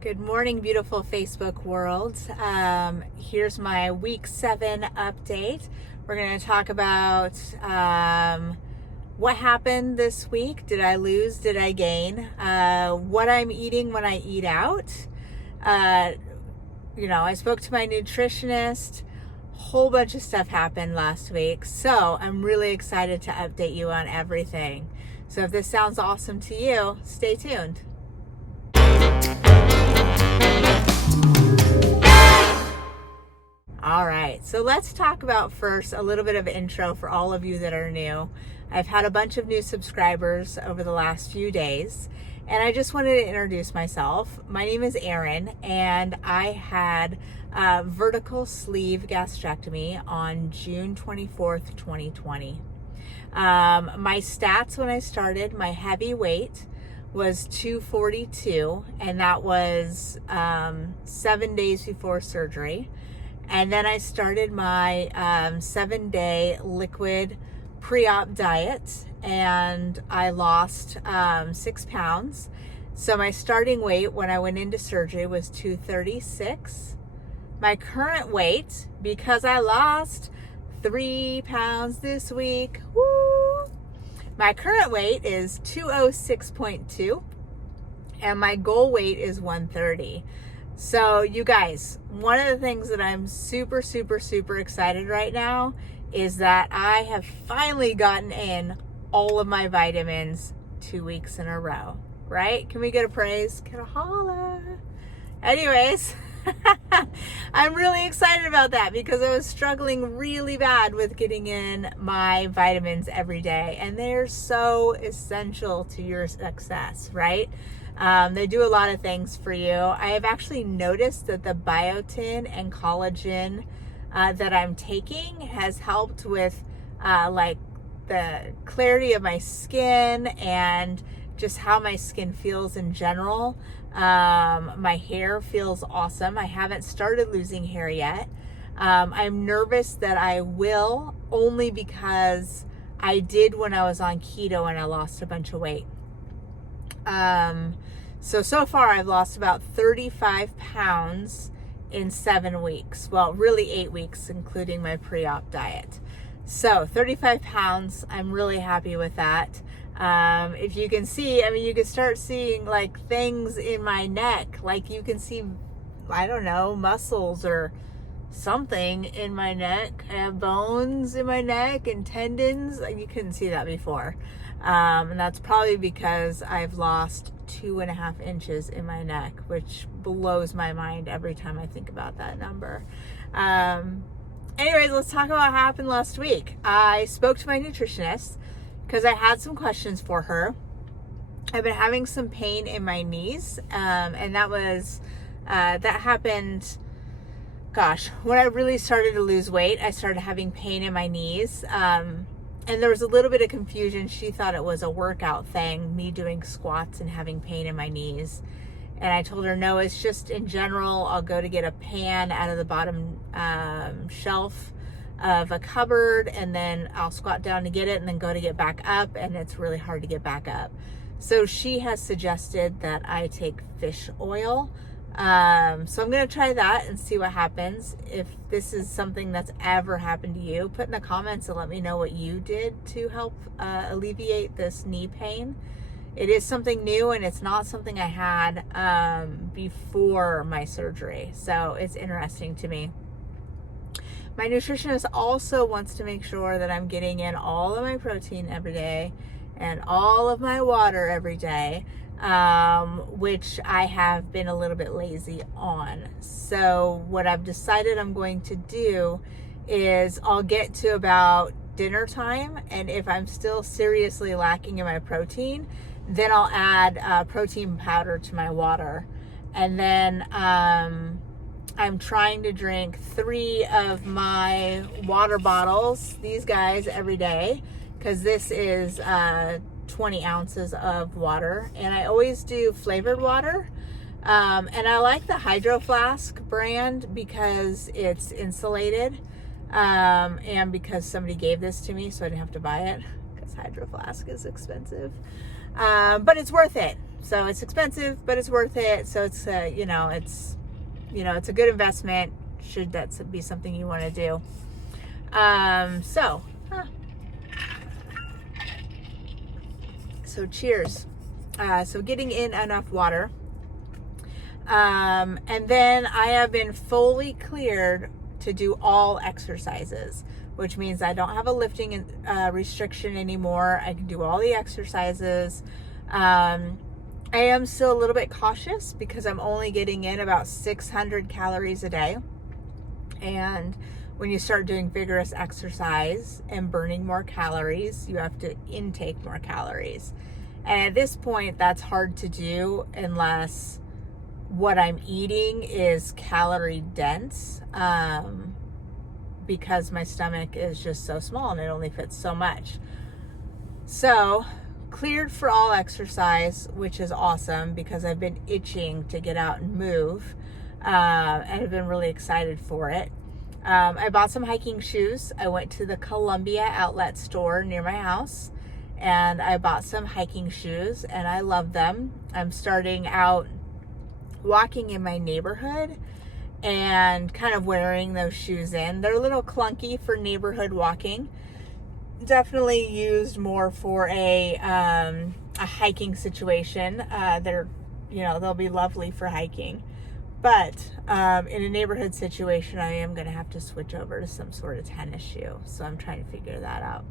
Good morning, beautiful Facebook world. Here's my week 7 update. We're going to talk about what happened this week. Did I lose? Did I gain? What I'm eating when I eat out. I spoke to my nutritionist. Whole bunch of stuff happened last week. So I'm really excited to update you on everything. So if this sounds awesome to you, stay tuned. All right, so let's talk about first a little bit of intro for all of you that are new. I've had a bunch of new subscribers over the last few days, and I just wanted to introduce myself. My name is Erin, and I had vertical sleeve gastrectomy on June 24th, 2020. My stats when I started, my heavy weight was 242, and that was 7 days before surgery. And then I started my 7-day liquid pre-op diet, and I lost 6 pounds. So my starting weight when I went into surgery was 236. My current weight, because I lost 3 pounds this week, woo! My current weight is 206.2, and my goal weight is 130. So you guys, one of the things that I'm super excited right now is that I have finally gotten in all of my vitamins 2 weeks in a row, right? Can we get a praise? Can I holla? Anyways, I'm really excited about that because I was struggling really bad with getting in my vitamins every day, and they're so essential to your success, right? They do a lot of things for you. I have actually noticed that the biotin and collagen that I'm taking has helped with like the clarity of my skin and just how my skin feels in general. My hair feels awesome. I haven't started losing hair yet. I'm nervous that I will, only because I did when I was on keto and I lost a bunch of weight. So far I've lost about 35 pounds in 7 weeks. Well, really 8 weeks, including my pre-op diet. So 35 pounds, I'm really happy with that. If you can see, you can start seeing like things in my neck, like you can see, I don't know, muscles or something in my neck. I have bones in my neck and tendons. You couldn't see that before. And that's probably because I've lost 2.5 inches in my neck, which blows my mind every time I think about that number. Anyways, let's talk about what happened last week. I spoke to my nutritionist because I had some questions for her. I've been having some pain in my knees, and that happened, when I really started to lose weight. I started having pain in my knees. And there was a little bit of confusion. She thought it was a workout thing, me doing squats and having pain in my knees. And I told her, no, it's just in general. I'll go to get a pan out of the bottom shelf of a cupboard, and then I'll squat down to get it and then go to get back up, and it's really hard to get back up. So she has suggested that I take fish oil. So I'm going to try that and see what happens. If this is something that's ever happened to you, put in the comments and let me know what you did to help alleviate this knee pain. It is something new, and it's not something I had before my surgery. So it's interesting to me. My nutritionist also wants to make sure that I'm getting in all of my protein every day and all of my water every day. Which I have been a little bit lazy on. So what I've decided I'm going to do is I'll get to about dinner time, and if I'm still seriously lacking in my protein, then I'll add protein powder to my water. And then I'm trying to drink 3 of my water bottles, these guys, every day, because this is 20 ounces of water, and I always do flavored water. And I like the Hydro Flask brand because it's insulated, and because somebody gave this to me, so I didn't have to buy it, because Hydro Flask is expensive. But it's worth it. So it's expensive, but it's worth it. So it's, it's a good investment should that be something you want to do. So cheers. So getting in enough water. And then I have been fully cleared to do all exercises, which means I don't have a lifting restriction anymore. I can do all the exercises. I am still a little bit cautious because I'm only getting in about 600 calories a day. And when you start doing vigorous exercise and burning more calories, you have to intake more calories. And at this point, that's hard to do unless what I'm eating is calorie dense, because my stomach is just so small and it only fits so much. So cleared for all exercise, which is awesome because I've been itching to get out and move, and I've been really excited for it. I bought some hiking shoes. I went to the Columbia outlet store near my house and I bought some hiking shoes and I love them. I'm starting out walking in my neighborhood and kind of wearing those shoes in. They're a little clunky for neighborhood walking. Definitely used more for a hiking situation. They'll be lovely for hiking. But in a neighborhood situation, I am going to have to switch over to some sort of tennis shoe. So I'm trying to figure that out.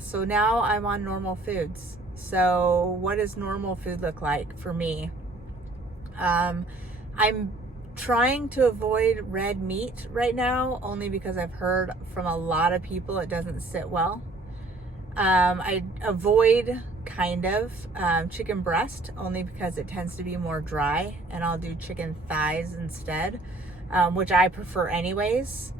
So now I'm on normal foods. So what does normal food look like for me? I'm trying to avoid red meat right now, only because I've heard from a lot of people it doesn't sit well. I avoid chicken breast, only because it tends to be more dry, and I'll do chicken thighs instead, which I prefer anyways.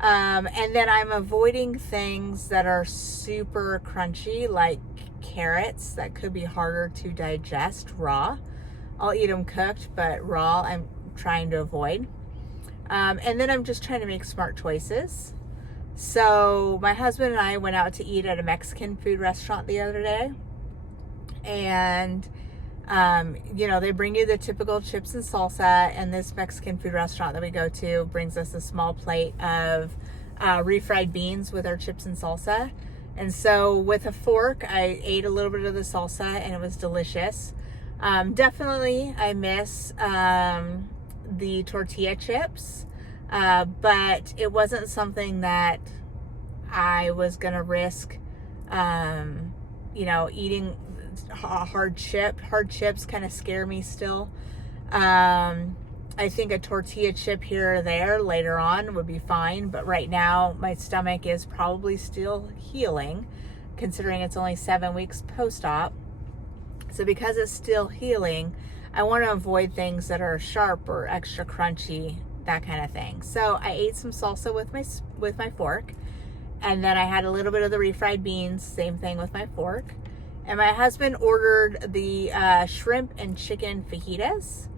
And then I'm avoiding things that are super crunchy, like carrots that could be harder to digest raw. I'll eat them cooked, but raw I'm trying to avoid. And then I'm just trying to make smart choices. So my husband and I went out to eat at a Mexican food restaurant the other day. And, they bring you the typical chips and salsa, and this Mexican food restaurant that we go to brings us a small plate of refried beans with our chips and salsa. And so with a fork, I ate a little bit of the salsa and it was delicious. Definitely I miss the tortilla chips, but it wasn't something that I was going to risk, eating hard chips kind of scare me still. I think a tortilla chip here or there later on would be fine, but right now my stomach is probably still healing, considering it's only 7 weeks post-op. So because it's still healing, I want to avoid things that are sharp or extra crunchy, that kind of thing. So I ate some salsa with my fork, and then I had a little bit of the refried beans, same thing with my fork. And my husband ordered the shrimp and chicken fajitas.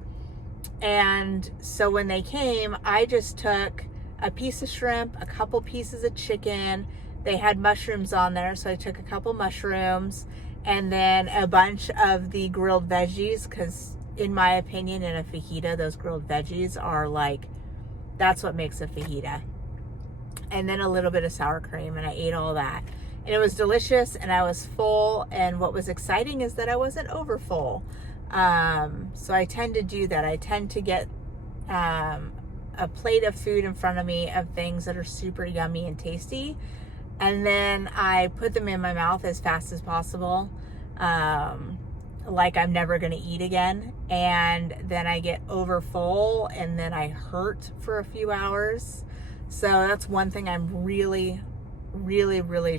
And so when they came, I just took a piece of shrimp, a couple pieces of chicken. They had mushrooms on there, so I took a couple mushrooms and then a bunch of the grilled veggies, because in my opinion, in a fajita, those grilled veggies are that's what makes a fajita. And then a little bit of sour cream, and I ate all that. And it was delicious, and I was full, and what was exciting is that I wasn't over full. So I tend to do that. I tend to get a plate of food in front of me of things that are super yummy and tasty, and then I put them in my mouth as fast as possible, like I'm never going to eat again, and then I get over full, and then I hurt for a few hours. So that's one thing I'm really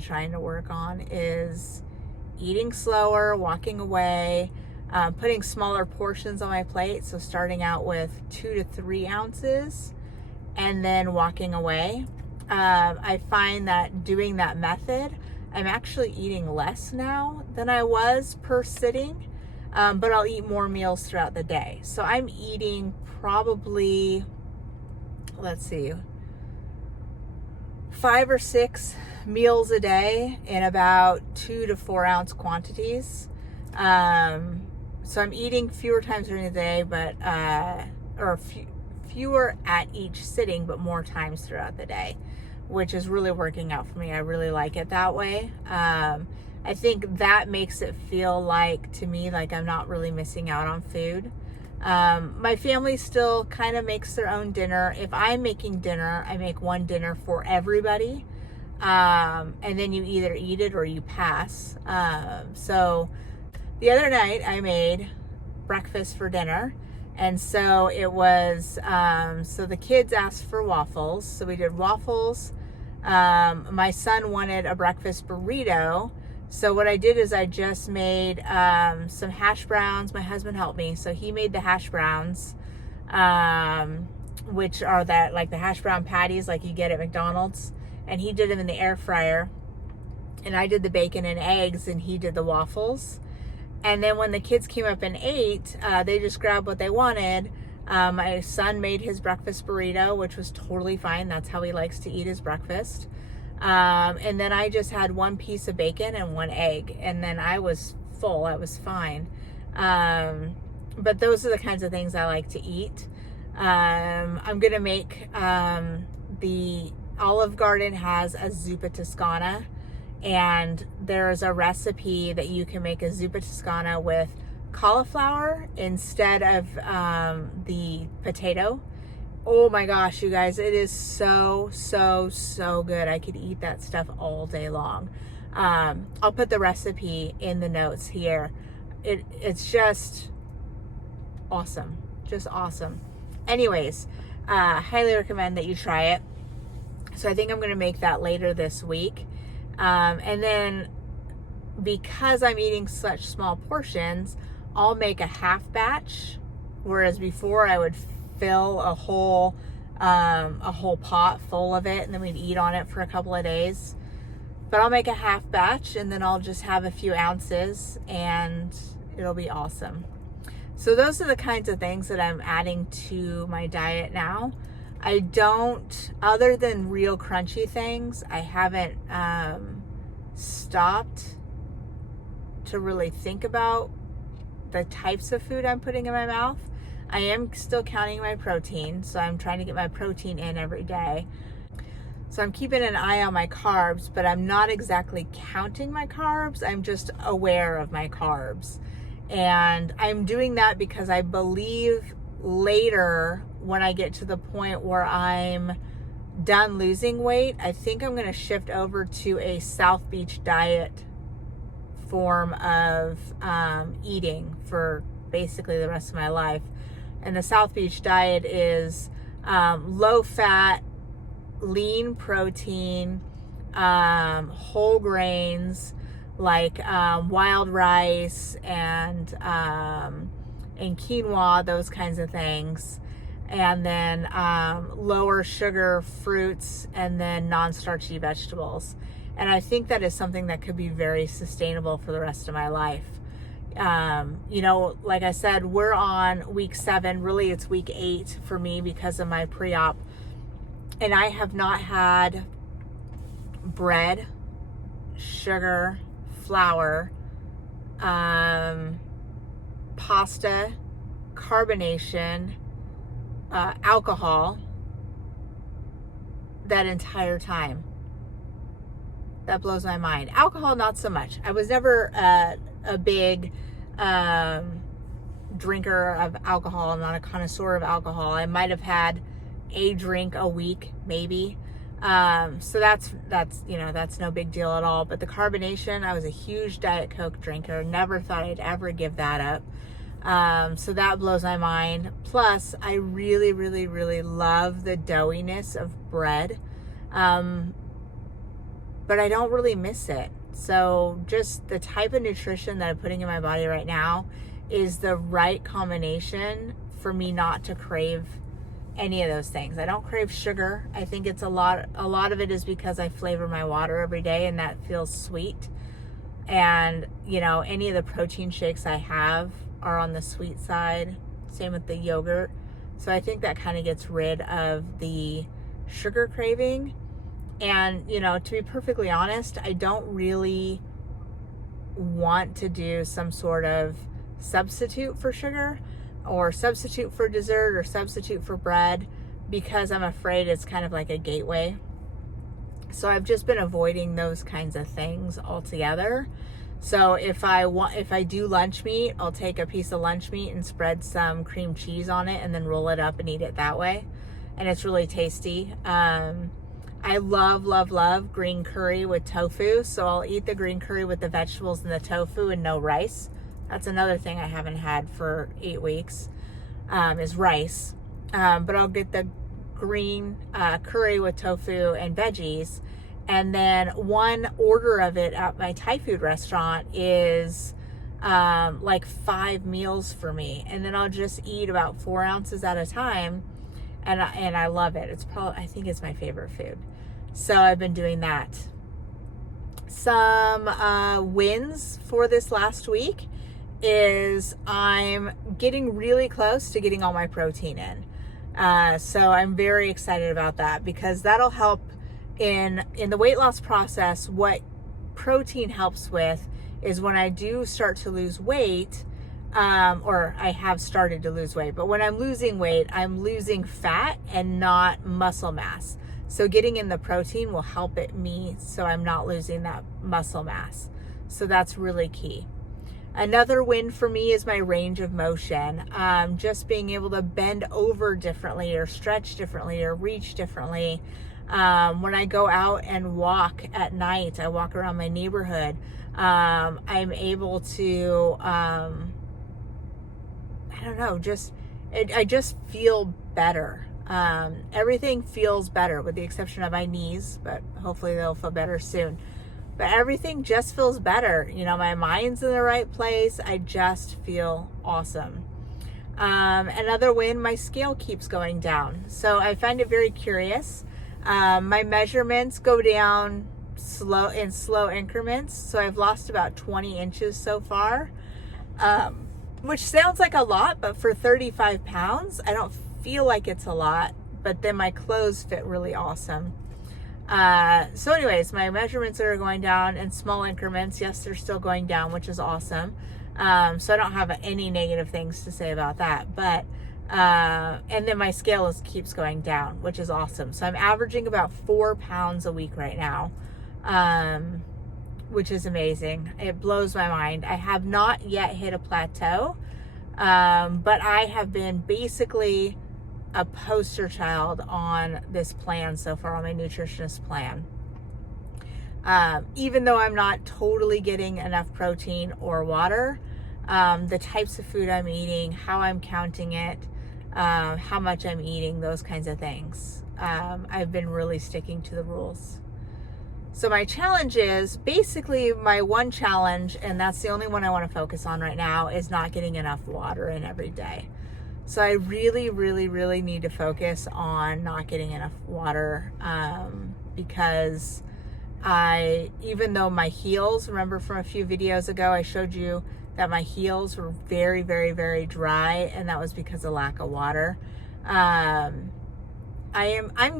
trying to work on, is eating slower, walking away, putting smaller portions on my plate. So starting out with 2 to 3 ounces and then walking away. I find that doing that method, I'm actually eating less now than I was per sitting, but I'll eat more meals throughout the day. So I'm eating probably, 5 or 6 meals a day in about 2 to 4 ounce quantities. So I'm eating fewer times during the day, but fewer at each sitting, but more times throughout the day, which is really working out for me. I really like it that way. I think that makes it feel like, to me, like I'm not really missing out on food. My family still kind of makes their own dinner. If I'm making dinner, I make one dinner for everybody. And then you either eat it or you pass. So the other night I made breakfast for dinner. And so it was, so the kids asked for waffles. So we did waffles. My son wanted a breakfast burrito. So what I did is I just made some hash browns. My husband helped me. So he made the hash browns, which are that like the hash brown patties like you get at McDonald's. And he did them in the air fryer. And I did the bacon and eggs, and he did the waffles. And then when the kids came up and ate, they just grabbed what they wanted. My son made his breakfast burrito, which was totally fine. That's how he likes to eat his breakfast. And then I just had one piece of bacon and one egg. And then I was full. I was fine. But those are the kinds of things I like to eat. I'm going to make the Olive Garden has a Zuppa Toscana. And there's a recipe that you can make a Zuppa Toscana with cauliflower instead of the potato. Oh my gosh, you guys, it is so good. I could eat that stuff all day long. I'll put the recipe in the notes here. It's just awesome. Just awesome. Anyways, highly recommend that you try it. So I think I'm going to make that later this week. And then because I'm eating such small portions, I'll make a half batch, whereas before I would fill a whole pot full of it, and then we'd eat on it for a couple of days. But I'll make a half batch, and then I'll just have a few ounces, and it'll be awesome. So those are the kinds of things that I'm adding to my diet now. I don't, other than real crunchy things, I haven't stopped to really think about the types of food I'm putting in my mouth. I am still counting my protein, so I'm trying to get my protein in every day. So I'm keeping an eye on my carbs, but I'm not exactly counting my carbs. I'm just aware of my carbs. And I'm doing that because I believe later, when I get to the point where I'm done losing weight, I think I'm going to shift over to a South Beach diet form of eating for basically the rest of my life. And the South Beach diet is low fat, lean protein, whole grains like wild rice and quinoa, those kinds of things. And then lower sugar fruits, and then non-starchy vegetables. And I think that is something that could be very sustainable for the rest of my life. You know, like I said, we're on week 7. Really, it's week 8 for me because of my pre-op. And I have not had bread, sugar, flour, pasta, carbonation, alcohol that entire time. That blows my mind. Alcohol, not so much. I was never a big drinker of alcohol. I'm not a connoisseur of alcohol. I might have had a drink a week, maybe. So that's you know, that's no big deal at all. But the carbonation, I was a huge Diet Coke drinker. Never thought I'd ever give that up. So that blows my mind. Plus, I really love the doughiness of bread. But I don't really miss it. So just the type of nutrition that I'm putting in my body right now is the right combination for me not to crave any of those things. I don't crave sugar. I think it's a lot of it is because I flavor my water every day, and that feels sweet. And, you know, any of the protein shakes I have are on the sweet side. Same with the yogurt. So I think that kind of gets rid of the sugar craving. And, you know, to be perfectly honest, I don't really want to do some sort of substitute for sugar or substitute for dessert or substitute for bread, because I'm afraid it's kind of like a gateway. So I've just been avoiding those kinds of things altogether. So if I do lunch meat, I'll take a piece of lunch meat and spread some cream cheese on it and then roll it up and eat it that way. And it's really tasty. I love green curry with tofu. So I'll eat the green curry with the vegetables and the tofu and no rice. That's another thing I haven't had for 8 weeks, is rice. But I'll get the green curry with tofu and veggies. And then one order of it at my Thai food restaurant is like 5 meals for me. And then I'll just eat about 4 ounces at a time. And I love it. It's probably, I think it's my favorite food. So I've been doing that. Some wins for this last week is I'm getting really close to getting all my protein in. So I'm very excited about that, because that'll help in the weight loss process. What protein helps with is when I do start to lose weight, or I have started to lose weight, but when I'm losing weight, I'm losing fat and not muscle mass. So getting in the protein will help me so I'm not losing that muscle mass. So that's really key. Another win for me is my range of motion. Just being able to bend over differently or stretch differently or reach differently. When I go out and walk at night, I walk around my neighborhood, I'm able to, I don't know, I just feel better. Everything feels better with the exception of my knees, but hopefully they'll feel better soon. But everything just feels better. You know, my mind's in the right place. I just feel awesome. Another win, my scale keeps going down. So I find it very curious. My measurements go down in slow increments. So I've lost about 20 inches so far, which sounds like a lot, but for 35 pounds, I don't feel like it's a lot, but then my clothes fit really awesome. So anyways, my measurements are going down in small increments. Yes, they're still going down, which is awesome. So I don't have any negative things to say about that, but, and then my scale keeps going down, which is awesome. So I'm averaging about 4 pounds a week right now, which is amazing. It blows my mind. I have not yet hit a plateau, but I have been basically a poster child on this plan so far, on my nutritionist plan. Even though I'm not totally getting enough protein or water, the types of food I'm eating, how I'm counting it, how much I'm eating, those kinds of things. I've been really sticking to the rules. So my challenge is basically my one challenge, and that's the only one I want to focus on right now, is not getting enough water in every day. So I really need to focus on not getting enough water, because even though my heels, remember from a few videos ago, I showed you that my heels were very dry, and that was because of lack of water. I'm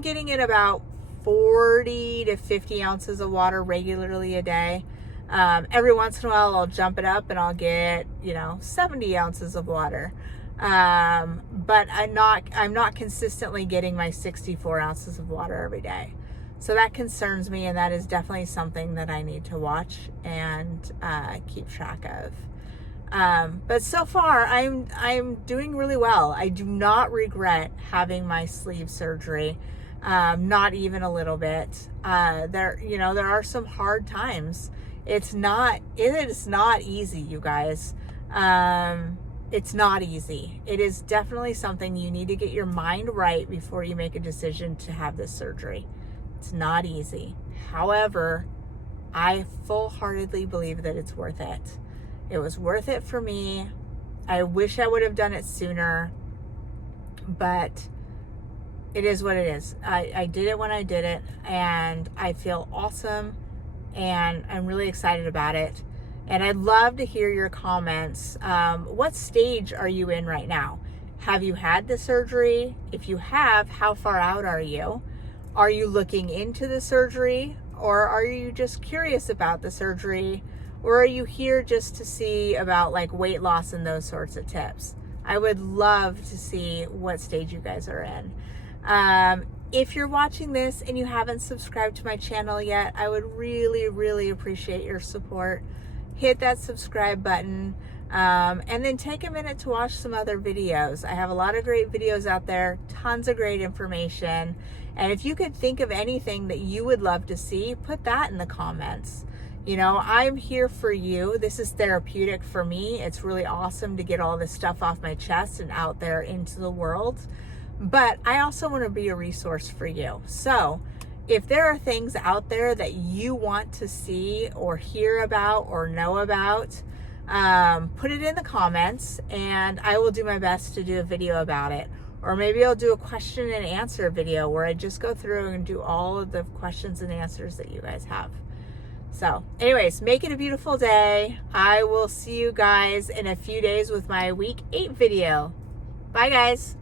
getting in about 40 to 50 ounces of water regularly a day. Every once in a while I'll jump it up and I'll get, 70 ounces of water. But I'm not consistently getting my 64 ounces of water every day. So that concerns me, and that is definitely something that I need to watch and keep track of. But so far I'm doing really well. I do not regret having my sleeve surgery. Not even a little bit. There are some hard times. It is not easy, you guys. It's not easy. It is definitely something you need to get your mind right before you make a decision to have this surgery. It's not easy. However, I full-heartedly believe that it's worth it. It was worth it for me. I wish I would have done it sooner, but it is what it is. I did it when I did it, and I feel awesome, and I'm really excited about it. And I'd love to hear your comments. What stage are you in right now? Have you had the surgery? If you have, how far out are you? Are you looking into the surgery, or are you just curious about the surgery, or are you here just to see about like weight loss and those sorts of tips? I would love to see what stage you guys are in. If you're watching this and you haven't subscribed to my channel yet, I would really appreciate your support. Hit that subscribe button, and then take a minute to watch some other videos. I have a lot of great videos out there, tons of great information. And if you could think of anything that you would love to see, put that in the comments. You know, I'm here for you. This is therapeutic for me. It's really awesome to get all this stuff off my chest and out there into the world. But I also want to be a resource for you. So if there are things out there that you want to see or hear about or know about, put it in the comments and I will do my best to do a video about it. Or maybe I'll do a question and answer video where I just go through and do all of the questions and answers that you guys have. So anyways, make it a beautiful day. I will see you guys in a few days with my week 8 video. Bye guys.